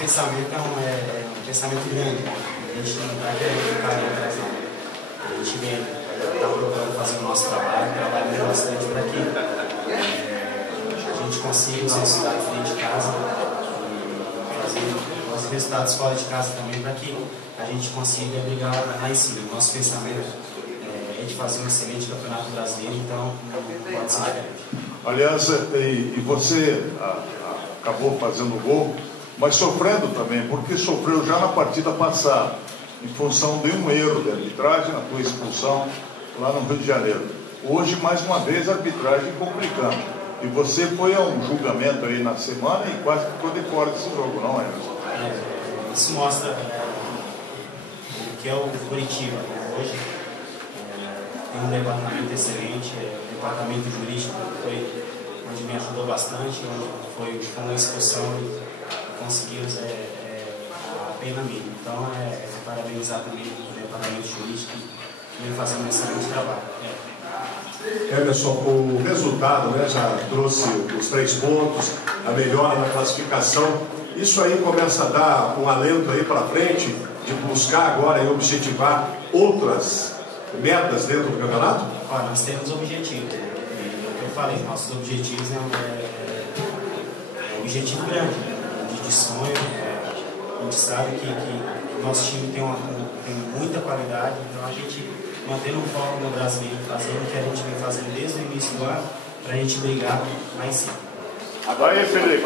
O pensamento é um pensamento grande, a gente não está querendo ficar atrás, não. A gente está procurando fazer o nosso trabalho, trabalhando bastante para que a gente consiga os resultados dentro de casa e fazer os resultados fora de casa também, para que a gente consiga brigar lá em cima. O nosso pensamento é de fazer um excelente campeonato brasileiro, então não pode ser diferente. Aliás, e você acabou fazendo gol, mas sofrendo também, porque sofreu já na partida passada, em função de um erro de arbitragem, na tua expulsão lá no Rio de Janeiro. Hoje, mais uma vez, a arbitragem complicando. E você foi a um julgamento aí na semana e quase ficou de fora desse jogo, não é? Isso mostra o que é o Curitiba hoje. Tem um departamento excelente, o departamento jurídico foi onde me ajudou bastante, onde foi uma expulsão e conseguimos a pena mínima. Então, parabenizar também o departamento jurídico que vem fazendo um excelente trabalho. Emerson, o resultado, né, já trouxe os 3 pontos, a melhora na classificação. Isso aí começa a dar um alento aí para frente de buscar agora e objetivar outras metas dentro do campeonato? Olha, nós temos objetivos. Eu falei, nossos objetivos é um objetivo grande, de sonho. A gente sabe que o nosso time tem muita qualidade, então a gente mantendo o foco no brasileiro, fazendo o que a gente vem fazendo desde o início do ano, para a gente brigar lá em cima. Agora é Felipe.